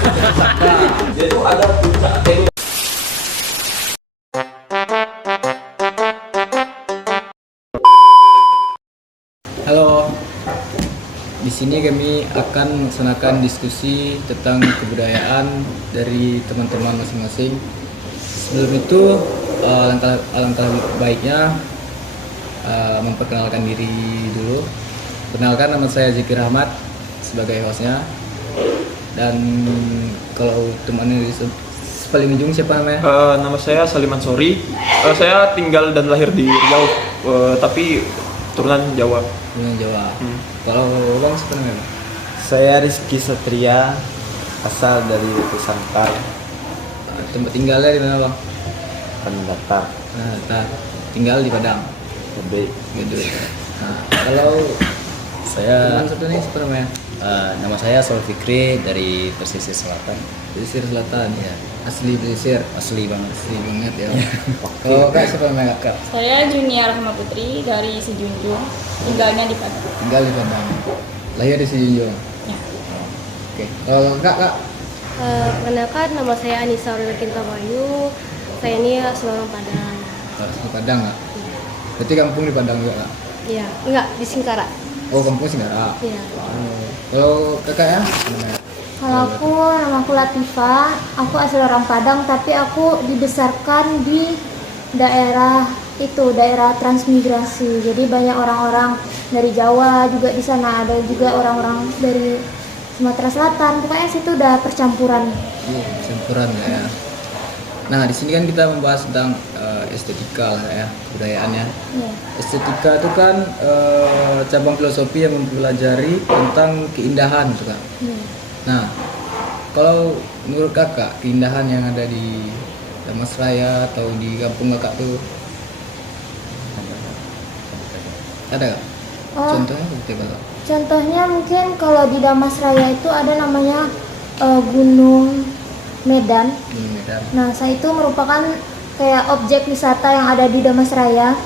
Dia tuh ada puncak kayak Halo, di sini kami akan melaksanakan diskusi tentang kebudayaan dari teman-teman masing-masing. Sebelum itu, alangkah baiknya memperkenalkan diri dulu. Perkenalkan, nama saya Zikir Ahmad sebagai hostnya. Dan kalau temannya di paling ujung siapa namanya? Nama saya Salim Ansori. Saya tinggal dan lahir di Riau, tapi turunan Jawa. Punya Jawa. Kalau Bang siapa namanya? Saya Rizky Satria, asal dari Sangkar, Tempat tinggalnya di mana Bang? Pendatar, Nah, tinggal di Padang. lebih. Gitu. Nah, kalau Saya teman satu nih siapa namanya? nama saya Sol Fikri dari Pesisir Selatan. Pesisir Selatan. Ya, Asli pesisir. asli banget. Asli banget ya. Kalau Kak siapa namanya Kak? Saya Junia Rahma Putri dari Sejunjung, tinggalnya di Padang. Tinggal di Padang. Lahir di Sejunjung. Ya. Oke. Kalau Kak, Perkenalkan, nama saya Anissa Aurel Kintabayu. Saya ini seorang Padang. harus di Padang Kak. Berarti kampung di Padang juga Kak? Iya, enggak di Singkara. Oh, kampung Singgara. Iya. Kalau Kakak ya? Namanya? Kalau aku, nama aku Latifah, aku asal orang Padang, tapi aku dibesarkan di daerah itu, daerah transmigrasi. Jadi banyak orang-orang dari Jawa juga di sana, ada juga orang-orang dari Sumatera Selatan. Pokoknya situ udah percampuran. Campuran ya. Nah, di sini kan kita membahas tentang estetika lah ya, kebudayaannya. Iya. Estetika itu kan cabang filosofi yang mempelajari tentang keindahan gitu Kak. Iya. Nah, kalau menurut Kakak keindahan yang ada di Damasraya atau di kampung Kakak tuh ada Kak? Oh, Contohnya seperti apa Kak? contohnya mungkin kalau di Damasraya itu ada namanya Gunung Medan. Di Medan. Nah, saya itu merupakan kayak objek wisata yang ada di Damasraya.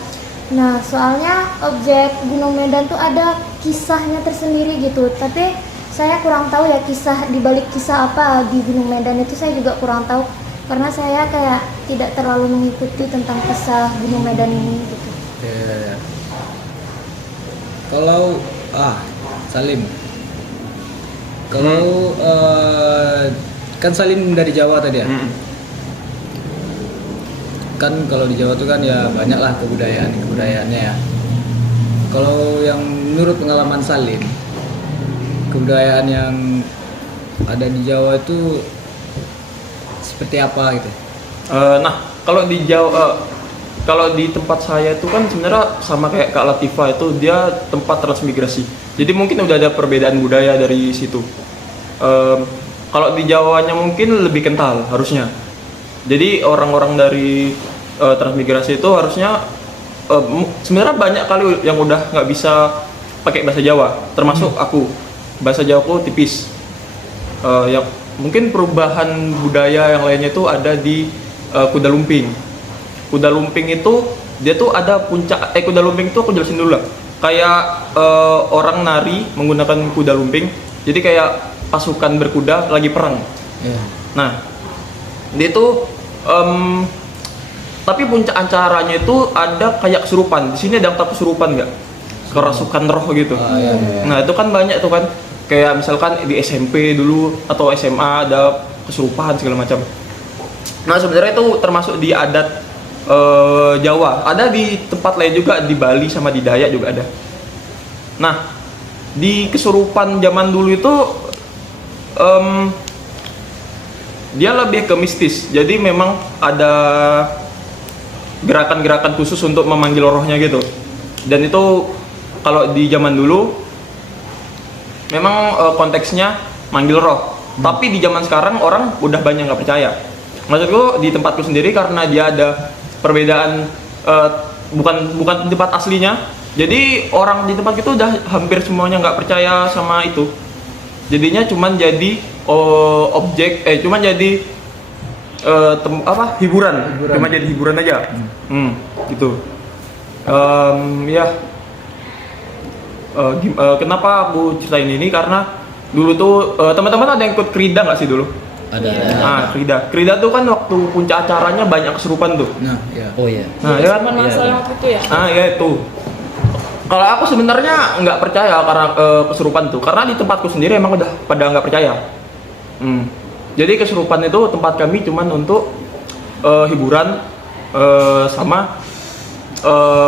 Nah, soalnya objek Gunung Medan tuh ada kisahnya tersendiri gitu. Tapi saya kurang tahu ya kisah di balik kisah apa di Gunung Medan itu, saya juga kurang tahu karena saya kayak tidak terlalu mengikuti tentang kisah Gunung Medan ini gitu. Ya. Kalau Salim. Kalau kan Salim dari Jawa tadi ya. Kan kalau di Jawa tuh kan ya banyak lah kebudayaannya ya. Kalau yang menurut pengalaman Salim, kebudayaan yang ada di Jawa itu seperti apa gitu? Nah, kalau di Jawa, kalau di tempat saya itu kan sebenarnya sama kayak Kak Latifah, itu dia tempat transmigrasi. Jadi mungkin udah ada perbedaan budaya dari situ. Kalau di Jawanya mungkin lebih kental harusnya. Jadi orang-orang dari transmigrasi itu harusnya sebenarnya banyak kali yang udah nggak bisa pakai bahasa Jawa, termasuk aku. Bahasa Jawaku tipis. Yang mungkin perubahan budaya yang lainnya itu ada di Kuda Lumping. Kuda Lumping itu dia tuh ada puncak. Kuda Lumping itu aku jelasin dulu lah. Kayak orang nari menggunakan kuda lumping. Jadi kayak pasukan berkuda lagi perang. Ya. Nah, dia itu tapi puncak acaranya itu ada kayak kesurupan. Di sini ada yang tahu kesurupan nggak? Kerasukan roh gitu. Iya. Nah, itu kan banyak tuh kan. Kayak misalkan di SMP dulu atau SMA ada kesurupan segala macam. Nah, sebenarnya itu termasuk di adat Jawa. Ada di tempat lain juga, di Bali sama di Dayak juga ada. Nah, di kesurupan zaman dulu itu dia lebih ke mistis. Jadi memang ada gerakan-gerakan khusus untuk memanggil rohnya gitu. Dan itu kalau di zaman dulu memang konteksnya manggil roh. Tapi di zaman sekarang orang udah banyak nggak percaya. Maksudku di tempatku sendiri karena dia ada perbedaan bukan tempat aslinya. Jadi orang di tempat itu udah hampir semuanya nggak percaya sama itu. Jadinya cuman jadi objek, cuman jadi hiburan. Cuma jadi hiburan aja. Gitu. Ya. Kenapa aku ceritain ini? Karena dulu tuh teman-teman ada yang ikut kerida nggak sih dulu? Ada. Iya. Nah, Krida tuh kan waktu puncak acaranya banyak kesurupan tuh. Nah, ya. Oh iya. Nah, ya kan? Cuman masalah itu ya. Ah ya itu. Kalau aku sebenarnya nggak percaya karena kesurupan tuh, karena di tempatku sendiri emang udah pada nggak percaya. Jadi kesurupan itu tempat kami cuman untuk hiburan sama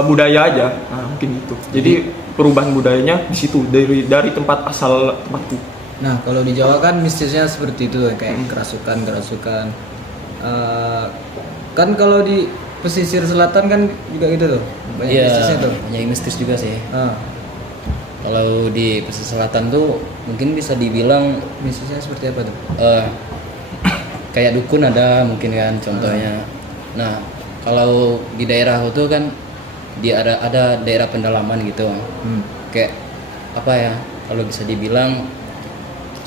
budaya aja. Nah, mungkin itu. Jadi perubahan budayanya di situ dari tempat asal tempatku. Nah, kalau di Jawa kan mistisnya seperti itu kayak kerasukan. Kan kalau di pesisir selatan kan juga gitu tuh. Banyak Iya, mistisnya tuh. banyak mistis juga sih. Ah, Kalau di pesisir selatan tuh mungkin bisa dibilang mistisnya seperti apa tuh? kayak dukun ada mungkin kan contohnya. Nah, kalau di daerah itu kan dia ada daerah pendalaman gitu. Kayak apa ya? Kalau bisa dibilang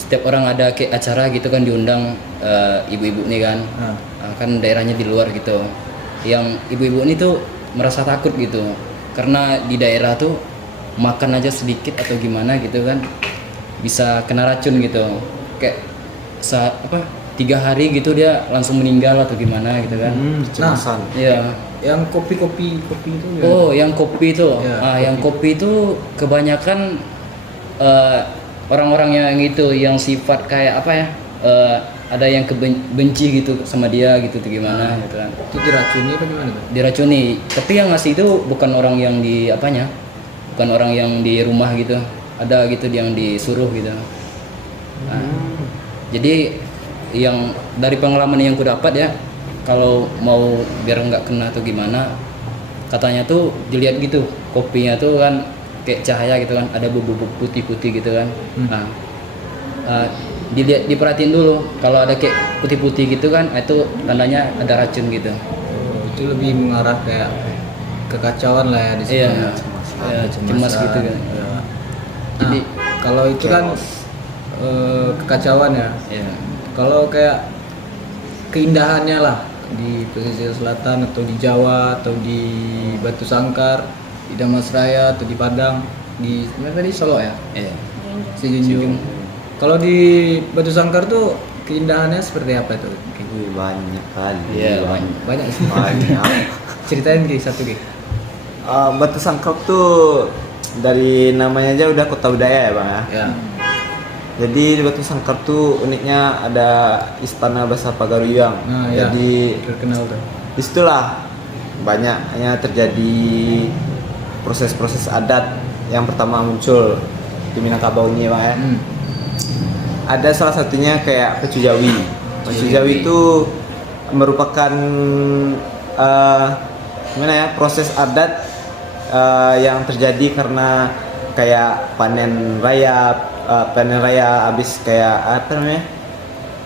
setiap orang ada kayak acara gitu kan diundang ibu-ibu nih kan. Kan daerahnya di luar gitu. Yang ibu-ibu ini tuh merasa takut gitu. Karena di daerah tuh makan aja sedikit atau gimana gitu kan bisa kena racun gitu. Kayak 3 hari gitu dia langsung meninggal atau gimana gitu kan. Kecemasan. Iya. Yang kopi itu ya. Oh, yang kopi itu. Ya, Yang kopi itu kebanyakan orang-orang yang itu yang sifat kayak apa ya? Ada yang benci gitu sama dia gitu tuh gimana gitu kan. Itu diracuni apa gimana tuh? Diracuni. Tapi yang ngasih itu bukan orang yang di apanya? Bukan orang yang di rumah gitu. Ada gitu yang disuruh gitu. Nah, jadi yang dari pengalaman yang ku dapat ya, kalau mau biar nggak kena atau gimana, katanya tuh dilihat gitu kopinya tuh kan kayak cahaya gitu kan, ada bubuk putih-putih gitu kan. Nah, dilihat diperhatiin dulu kalau ada kayak putih-putih gitu kan, itu tandanya ada racun gitu. Oh, itu lebih mengarah kayak kekacauan lah ya di sini. Iya, ya, cemas gitu kan. Ya. Nah, Jadi kalau itu kan kekacauan ya. ya. Kalau kayak keindahannya lah di pesisir selatan atau di Jawa atau di Batu Sangkar, di Damasraya atau di Padang, di mana tadi Solo ya? Iya. Sijunjung. Kalau di Batu Sangkar tuh keindahannya seperti apa tuh? Wih, banyak kali. Iya, banyak. Banyak sih. Banyak. Ceritain Ki, satu Ki. Batu Sangkar tuh dari namanya aja udah kota budaya ya bang ya. Ya. Jadi di Batu Sangkar tuh uniknya ada Istana Basa Pagaruyang. Nah, ya. Jadi Terkenal tuh. disitulah banyaknya terjadi proses-proses adat. Yang pertama muncul di Minangkabau ini bang ya. Ada salah satunya kayak Pecu Jawi. Pecu Jawi itu merupakan gimana ya, proses adat yang terjadi karena kayak panen raya habis kayak apa namanya,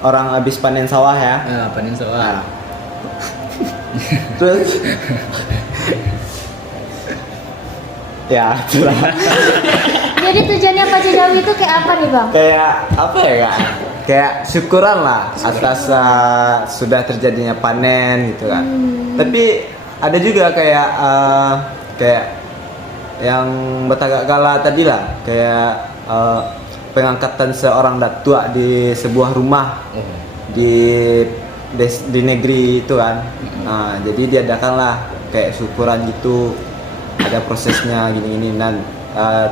orang habis panen sawah ya. Ya, panen sawah. Nah. Terus ya itulah. Jadi tujuannya Pacu Jawi itu kayak apa nih bang? Kayak apa ya kak? Kayak syukuran lah atas sudah terjadinya panen gitu kan. Tapi ada juga kayak yang betagak gala tadi lah, kayak pengangkatan seorang datua di sebuah rumah di negeri itu kan. Nah, jadi diadakanlah kayak syukuran gitu, ada prosesnya gini-gini dan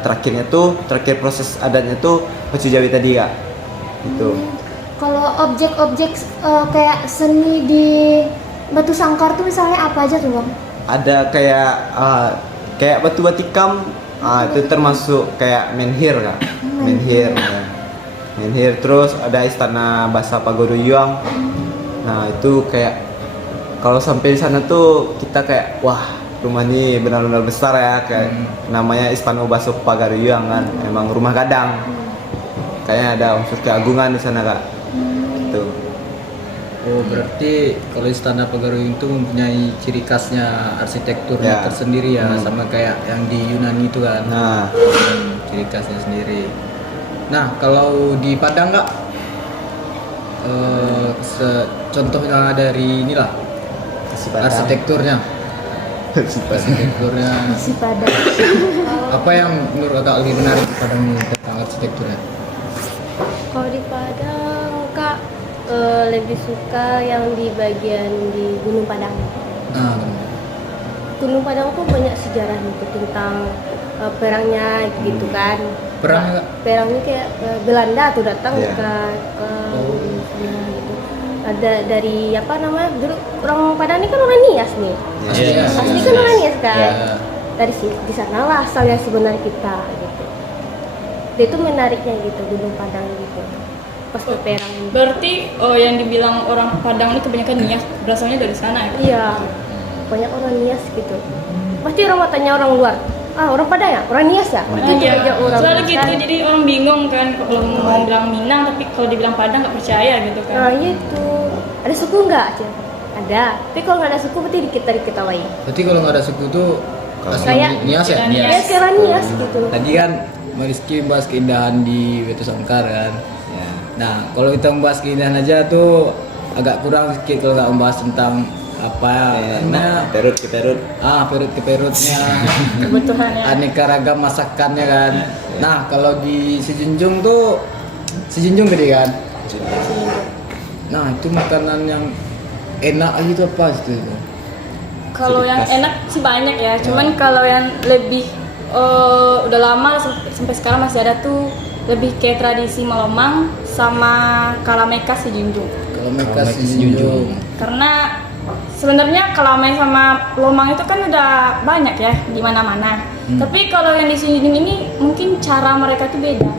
terakhir proses adatnya tuh Pecu Jawi tadi kak. Itu. Kalau objek-objek kayak seni di Batu Sangkar tuh misalnya apa aja tuh bang? Ada kayak batu batikam, itu termasuk kayak menhir kak. Menhir. Ya. Menhir, terus ada Istana Basa Pagaruyang. Nah itu kayak kalau sampai di sana tuh kita kayak wah, rumah ini benar-benar besar ya, kayak namanya Istana Basa Pagaruyang kan, emang rumah gadang. Kayaknya ada unsur keagungan di sana kak. Gitu. Oh, berarti kalau Istana Pagaruyung itu mempunyai ciri khasnya arsitekturnya Ya. tersendiri ya, sama kayak yang di Yunani itu kan. Nah, Ciri khasnya sendiri. Nah, kalau di Padang nggak, contohnya dari inilah arsitekturnya. Arsitekturnya. Si Padang. Apa yang menurut kakak lebih menarik di Padang ini tentang arsitekturnya? Kalau di Padang kak, Lebih suka yang di bagian di Gunung Padang. Ah, Gunung Padang tuh banyak sejarah gitu tentang perangnya gitu kan. perangnya Kak? Perangnya kayak Belanda tuh datang Iya. ke sana gitu. Ada dari apa namanya? Dulu orang Padang ini kan orang Nias nih. Iya. Asli kan orang Nias kan. Ya. Dari di sanalah asal yang sebenarnya kita gitu. Dia itu menariknya gitu Gunung Padang gitu. Pas ke perang. Berarti yang dibilang orang Padang ini kebanyakan Nias berasalnya dari sana ya? Iya. Banyak orang Nias gitu. Pasti orang matanya orang luar. Ah, orang Padang ya? Orang Nias ya? Itu Iya, aja orang soalnya Nias gitu, kan. jadi orang bingung kan kalau mau bilang Minang, tapi kalau dibilang Padang nggak percaya gitu Nah, kan. itu. Ada suku nggak, Cil? Ada. Tapi kalau nggak ada suku berarti kita diketahui. Berarti kalau nggak ada suku tuh asli Kayak- Nias ya? Nias. Ya, sekarang Nias gitu. Tadi kan Mariski bahas keindahan di Wetu Sangkar kan. Ya. Nah, kalau kita membahas keindahan aja tuh agak kurang sedikit kalau nggak membahas tentang apa Nah, Perut ke Perut. perut ke perutnya, Kebutuhannya. aneka ragam masakannya kan. Nah, kalau di Sejunjung tuh Sejunjung gede kan. Nah, itu makanan yang enak gitu apa itu? Kalau yang enak sih banyak ya, cuman kalau yang lebih udah lama sampai sekarang masih ada tuh lebih kayak tradisi Melomang sama Kalameka Sejunjung. Kalau mereka Kalau mereka Sejunjung. Karena sebenarnya Kalame sama Lomang itu kan udah banyak ya di mana-mana. Tapi kalau yang di sini ini mungkin cara mereka tuh beda.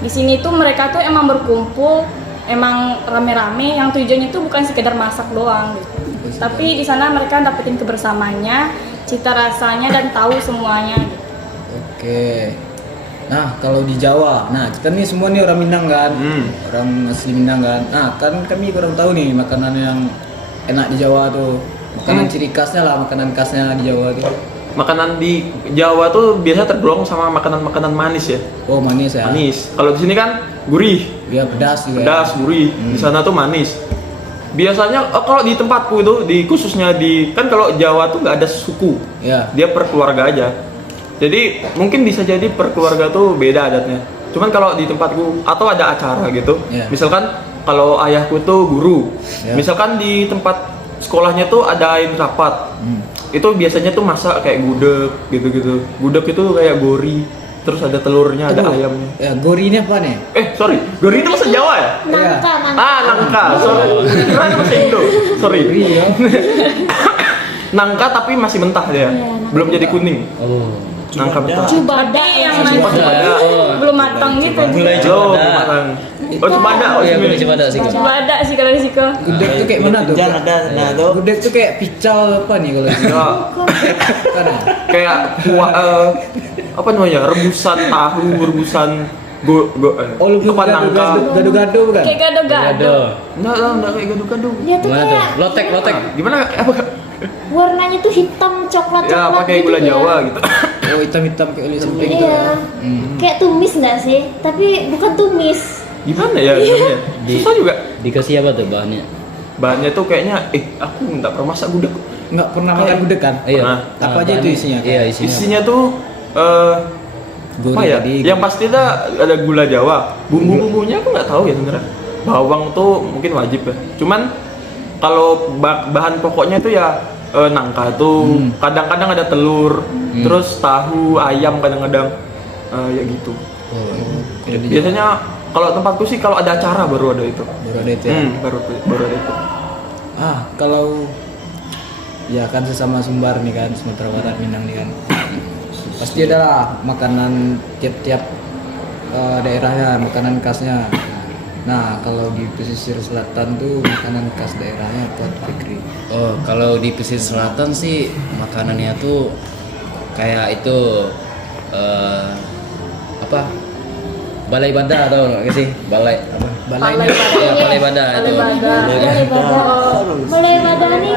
Di sini tuh mereka tuh emang berkumpul, emang rame-rame yang tujuannya tuh bukan sekedar masak doang gitu. Tapi di sana mereka dapetin kebersamaannya, cita rasanya dan tahu semuanya gitu. Oke. Nah, kalau di Jawa, nah kita nih semua nih orang Minang kan, orang asli Minang kan. Nah, kan kami kurang tahu nih makanan yang enak di Jawa tuh, makanan ciri khasnya lah, makanan khasnya di Jawa tuh. Makanan di Jawa tuh biasa tergolong sama makanan-makanan manis ya. Oh, manis ya. Manis. Kalau di sini kan gurih, Ya pedas juga. pedas, gurih. Di sana tuh manis. Biasanya kalau di tempatku itu, khususnya di kan kalau Jawa tuh nggak ada suku, Ya. dia per keluarga aja. Jadi mungkin bisa jadi per keluarga tuh beda adatnya. Cuman kalau di tempatku atau ada acara gitu, Ya. misalkan kalau ayahku tuh guru, Ya. misalkan di tempat sekolahnya tuh adain rapat, itu biasanya tuh masak kayak gudeg gitu-gitu. Gudeg itu kayak gori, terus ada telurnya, ada Aduh. ayamnya. Ya, gori ini apa nih? Sorry, gori itu bahasa Jawa ya? Nangka, nangka. Nangka, sorry. Kira bahasa Indo, sorry. Gori ya. Nangka tapi masih mentah dia, belum jadi kuning. Oh. Nangka mentah. Tapi yang Sumpah masih Cibada. belum matang gitu. Gulai Oh, Cibada. matang. Oh, Cibada. Oh ya, boleh coba sih. Kak. Coba ada sih kalau di situ. Gudeg tuh kayak mana tuh? Jangan ada, nah tuh. Gudeg tuh kayak pical apa nih kalau di sini? Ya, Kan ya? kayak kuah apa namanya? Rebusan tahu, rebusan Oh, lu tepan nangka. gado-gado bukan? Kayak gado-gado. Enggak kayak gado-gado. Dia tuh Gimana tuh? kayak Lotek. Gimana? Apa? warnanya tuh hitam coklat-coklat Ya, pakai gula gitu ya. Jawa gitu. Oh, hitam-hitam kayak oli samping gitu Iya. ya. Kayak tumis nggak sih? Tapi bukan tumis. Gimana ya namanya? Susah juga. Dikasih apa tuh bahannya? Bahannya tuh kayaknya aku nggak pernah masak gudeg. Nggak pernah makan gudeg kan? Iya. Nah, apa aja itu isinya? Iya, isinya. Isinya tuh Gurih apa ya? tadi. Yang pasti ada gula Jawa. Bumbu-bumbunya aku nggak tahu ya sebenarnya. Bawang tuh mungkin wajib ya. Cuman kalau bahan pokoknya itu ya nangka tuh. Kadang-kadang ada telur, terus tahu, ayam kadang-kadang ya gitu. Biasanya kalau tempatku sih kalau ada acara baru ada itu. Baru ada itu ya. Baru ada itu. Kalau ya kan sesama Sumbar nih kan, Sumatera Barat Minang nih kan. Pasti ada lah makanan tiap-tiap daerahnya, makanan khasnya. Nah, kalau di pesisir selatan tuh makanan khas daerahnya apa Pak Fikri? Oh, kalau di pesisir selatan sih makanannya tuh kayak itu apa? Balai bada atau nggak sih? Balai apa? Balai Ya, balai bada itu. Mulai badan nih.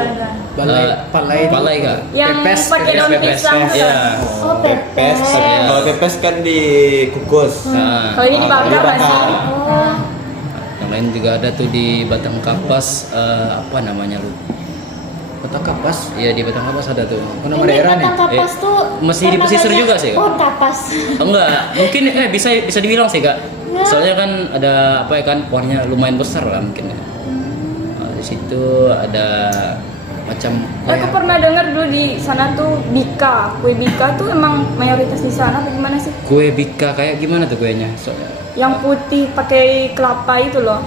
Palai Kak. Yang Pepes, pakai daun pepes. pisang. Iya. Oh, pepes. Kalau pepes kan dikukus. Nah, Kalau ini dibakar nggak sih? Oh, yang lain juga ada tuh di Batang Kapas apa namanya lu? Kota Kapas. Iya, di Batang Kapas ada tuh. Apa nama ini daerah nih? Batang Kapas tuh masih di kan pesisir namanya juga sih, Kak? Oh, Kapas. Oh, enggak, mungkin bisa dibilang sih Kak. Soalnya kan ada apa ya kan pohonnya lumayan besar lah mungkin ya. Di situ ada macam Aku pernah dengar dulu di sana tuh bika, kue bika tuh emang mayoritas di sana. Bagaimana sih? kue bika kayak gimana tuh kuenya? Soalnya Yang putih pakai kelapa itu loh.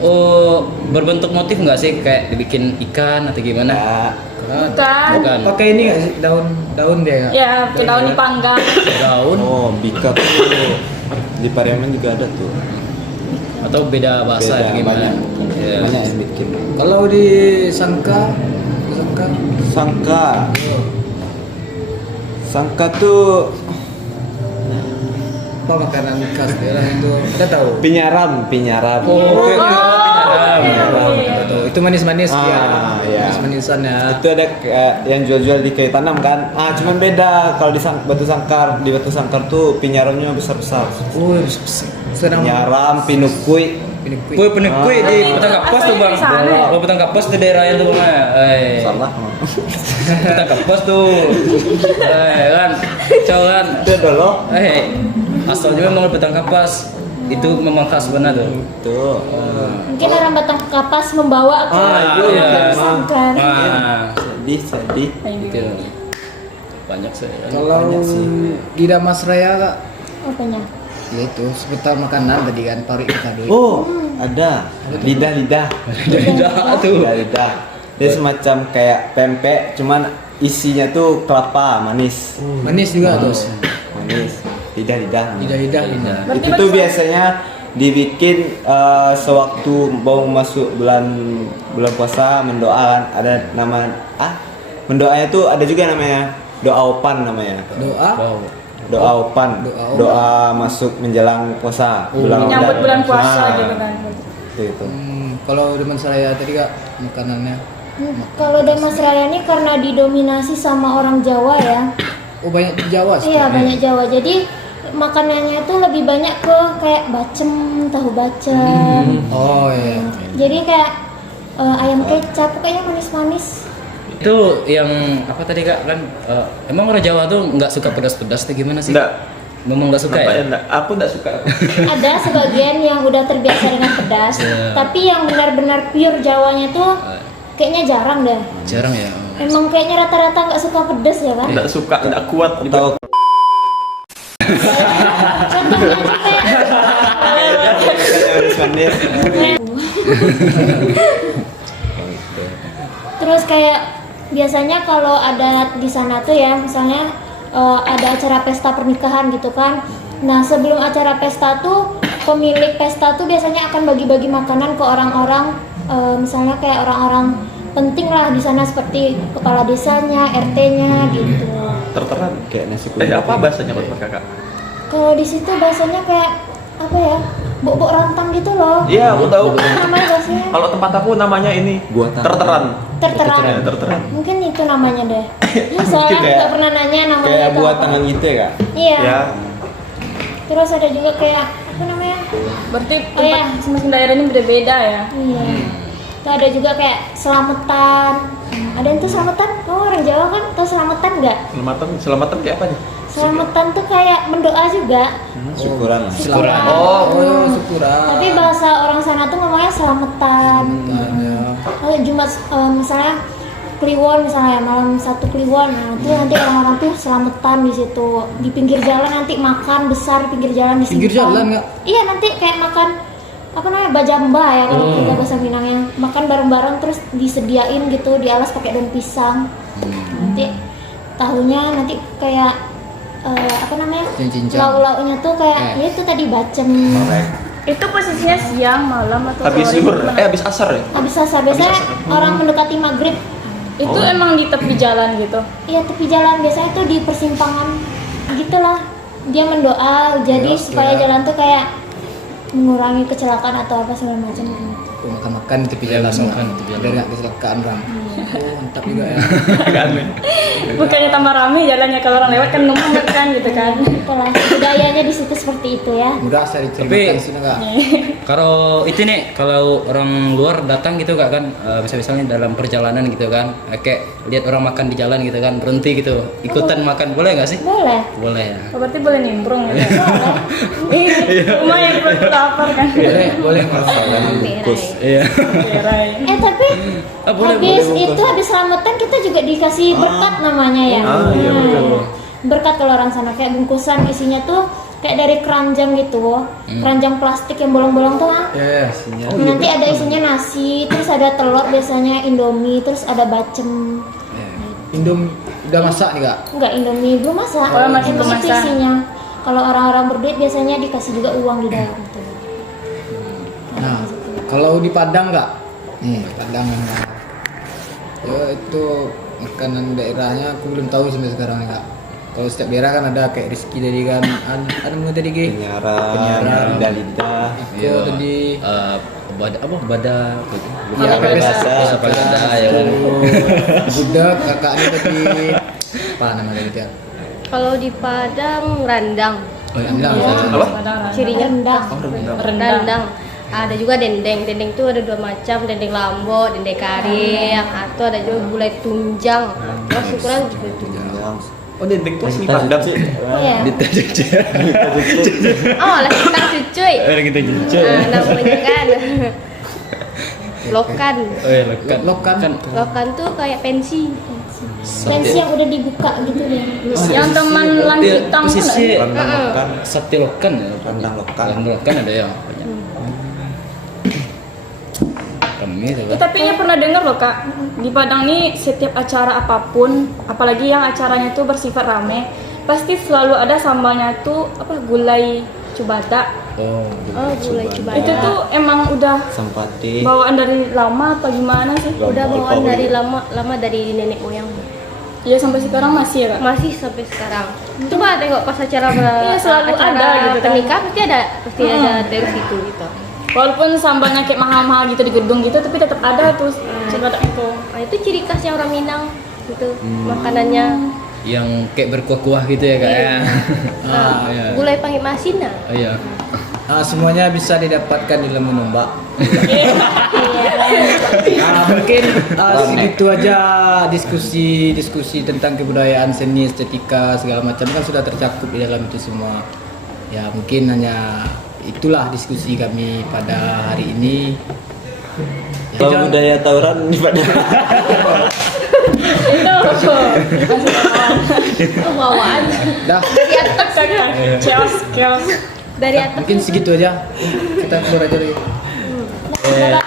oh berbentuk motif nggak sih kayak dibikin ikan atau gimana? Bukan. Bukan. Pakai ini nggak sih daun dia nggak? Ya, pakai daun dipanggang. Daun Oh, bika tuh di Pariaman juga ada tuh. atau beda bahasa Beda, atau gimana? banyak. Ya. Banyak yang bikin. Kalau di Sangka Sangka. Sangka tuh apa makanan khas daerah itu? Kita tahu. pinyaram. Oh, iya. Betul. Itu manis-manis Ah, ya. iya. Manis-manisan ya. Itu ada yang jual-jual di kayu tanam kan. Cuman beda kalau di Batu Sangkar. Di Batu Sangkar tuh pinyaramnya besar-besar. Oh, senang. Pinyaram, pinukui. Kue penekui di Petang Kapas tuh bang. Asalnya di sana ya? Oh Petang Kapas tuh daerah yang tuh bang. Salah. Petang Kapas tuh. Kan, coba kan. Itu dulu. Asal juga memang Petang Kapas. Itu memang khas benar tuh. Tuh. Mungkin orang Batang Kapas membawa ke itu iya. Sangkar. sedih. Gitu. Banyak sih. Kalau Banyak sih. di Damas Raya Kak, Apanya? ya itu seputar makanan tadi kan pari kita dulu. Oh, ada lidah. Lidah tuh. Lidah. Dia semacam kayak pempek, cuman isinya tuh kelapa manis. Manis juga tuh. Manis. Lidah. Lidah. Berarti Itu tuh batu- biasanya dibikin sewaktu mau masuk bulan puasa mendoakan ada nama mendoanya tuh ada juga namanya doa opan namanya. Doa. Wow. Doa opan. Doa opan. Doa masuk menjelang puasa. Menyambut Ramadan. bulan puasa Nah, gitu kan. Itu. Kalau di Damas Raya tadi Kak makanannya. Kalau Damas Raya ini karena didominasi sama orang Jawa ya. Oh banyak di Jawa sih. Iya banyak Jawa. Jadi makanannya tuh lebih banyak ke kayak bacem, tahu bacem. Oh iya. Jadi kayak ayam kecap, kayaknya manis-manis. Itu yang apa tadi kak kan? Emang orang Jawa tuh nggak suka pedas-pedas atau gimana sih? Enggak. Memang nggak suka Nampaknya ya? enggak. Aku enggak suka. Ada sebagian yang udah terbiasa dengan pedas, Iya. tapi yang benar-benar pure Jawanya tuh kayaknya jarang deh. Jarang ya. Emang kayaknya rata-rata nggak suka pedas ya kan? Enggak suka, enggak kuat gitu. Tahu Contohnya aja kayak manis. terus kayak biasanya kalau ada di sana tuh ya misalnya ada acara pesta pernikahan gitu kan. Nah sebelum acara pesta tuh pemilik pesta tuh biasanya akan bagi-bagi makanan ke orang-orang misalnya kayak orang-orang penting lah di sana seperti kepala desanya, RT-nya gitu. Terteran. Kayak nasi kuning. Apa bahasanya buat kakak? Kalau di situ bahasanya kayak apa ya? Bok-bok rantang gitu loh. Iya, aku tahu. Apa namanya bahasanya? Kalau tempat aku namanya ini Gua tahu. terteran. Terterang. Ya, terteran. Mungkin itu namanya deh. Ya, soalnya kayak- nggak pernah nanya namanya Kayak itu buat apa. tangan gitu ya kak? Iya. Ya. Terus ada juga kayak apa namanya? Berarti Oh, iya. masing-masing daerah ini beda-beda ya. Iya. Terus ada juga kayak selamatan. Ada yang tuh selamatan? Oh orang Jawa kan tahu selamatan nggak? Selamatan kayak apa nih? Selamatan tuh kayak mendoa juga. Syukuran. Syukuran. Oh syukuran. Tapi bahasa orang sana tuh ngomongnya selamatan. Oh Jumat misalnya Kliwon misalnya malam satu Kliwon, nah itu nanti orang-orang tuh selamatan di situ di pinggir jalan nanti makan besar di pinggir jalan di Pinggir jalan nggak? Iya nanti kayak makan apa namanya bajamba ya kalau kita bahasa Minangnya makan bareng-bareng terus disediain gitu di alas pakai daun pisang. Nanti tahunya nanti kayak apa namanya Cincang. lauk-lauknya tuh kayak ya itu tadi bacem. Itu posisinya siang, malam atau Habis sore? zuhur, Gimana? habis asar ya? Habis asar biasanya orang mendekati maghrib. Itu emang di tepi jalan gitu. Iya tepi jalan biasanya tuh di persimpangan gitulah dia mendoa jadi supaya jalan tuh kayak mengurangi kecelakaan atau apa segala macam gitu. makan-makan di tepi Iya, jalan, makan di tepi jalan. biar nggak kecelakaan orang. Oh, mantap juga ya. Bukannya tambah rame jalannya kalau orang lewat kan numpuk kan gitu kan. Itulah budayanya di situ seperti itu ya. Mudah saya diterima sini nggak? Kalau itu nih, kalau orang luar datang gitu kak kan, misalnya dalam perjalanan gitu kan, kayak lihat orang makan di jalan gitu kan, berhenti gitu, ikutan makan boleh nggak sih? Boleh. Boleh ya. Oh, berarti boleh nimbrung ya. Lumayan buat lapar kan. Boleh mas. Bungkus. Iya. Berai. Tapi Boleh, habis boleh, itu habis selamatan kita juga dikasih berkat namanya ya. Iya betul. Berkat kalau orang sana kayak bungkusan isinya tuh kayak dari keranjang gitu, keranjang plastik yang bolong-bolong tuh ah. Ya, Nanti ada isinya nasi, terus ada telur biasanya Indomie, terus ada bacem. Indom udah masak nih kak? Enggak Indomie belum masak. Oh, masih belum Itu masak. isinya. Kalau orang-orang berduit biasanya dikasih juga uang di dalam itu. Nah, kalau di Padang nggak? Nih, Padang. Ya itu makanan daerahnya aku belum tahu sampai sekarang nih kak. Kalau setiap daerah kan ada kayak rezeki dari kan, ada mana tadi Ki? Penyiaran, lidah-lidah. Itu tadi Bada Iya, biasa. Bada ya kan. budak kakaknya tadi apa namanya tadi ya? Kalau di Padang rendang, Oh, iya. Rendang. Apa? cirinya Rendang. rendang. Ada juga dendeng. Dendeng itu ada 2 macam, dendeng lombok, dendeng kari, atau ada juga gulai tunjang. Terus ukuran gulai tunjang. Oh, dendeng tuh asli Padang sih. Iya. Oh, lah kita cucuy. Kita jujur. Namanya kan lokan. Oh iya, lekat. Lokan. Lokan tuh kayak pensi. Pensi yang udah dibuka gitu deh. Yang teman langitang kan posisi ada. Rendang lokan. sate lokan ya. Rendang lokan. Rendang lokan ada ya. Banyak. Kami itu kan. Tapi ini pernah dengar loh kak, di Padang nih setiap acara apapun, apalagi yang acaranya tuh bersifat rame, pasti selalu ada sambalnya tuh apa gulai cubata. Oh, Oh, gulai cubata. Itu tuh emang udah Sampati. bawaan dari lama atau gimana sih? Udah bawaan dari lama dari nenek moyang. Ya sampai sekarang masih ya kak? Masih sampai sekarang. Coba tengok pas acara Iya, selalu acara ada gitu kan. pernikahan pasti ada terus itu gitu. Walaupun sambalnya kayak mahal-mahal gitu di gedung gitu, tapi tetap ada tuh cubata itu. Nah, itu ciri khasnya orang Minang gitu makanannya. yang kayak berkuah-kuah gitu ya kak ya. Nah, iya. gulai panggil masina. Oh iya. Semuanya bisa didapatkan di Lemun Ombak. Mungkin segitu aja diskusi tentang kebudayaan, seni, estetika segala macam kan sudah tercakup di dalam itu semua. Ya mungkin hanya itulah diskusi kami pada hari ini. Kalau budaya tawuran di Padang. Itu Bawaan Dah, dari atas chaos. dari atas. mungkin segitu aja. Kita keluar aja lagi. Dadah.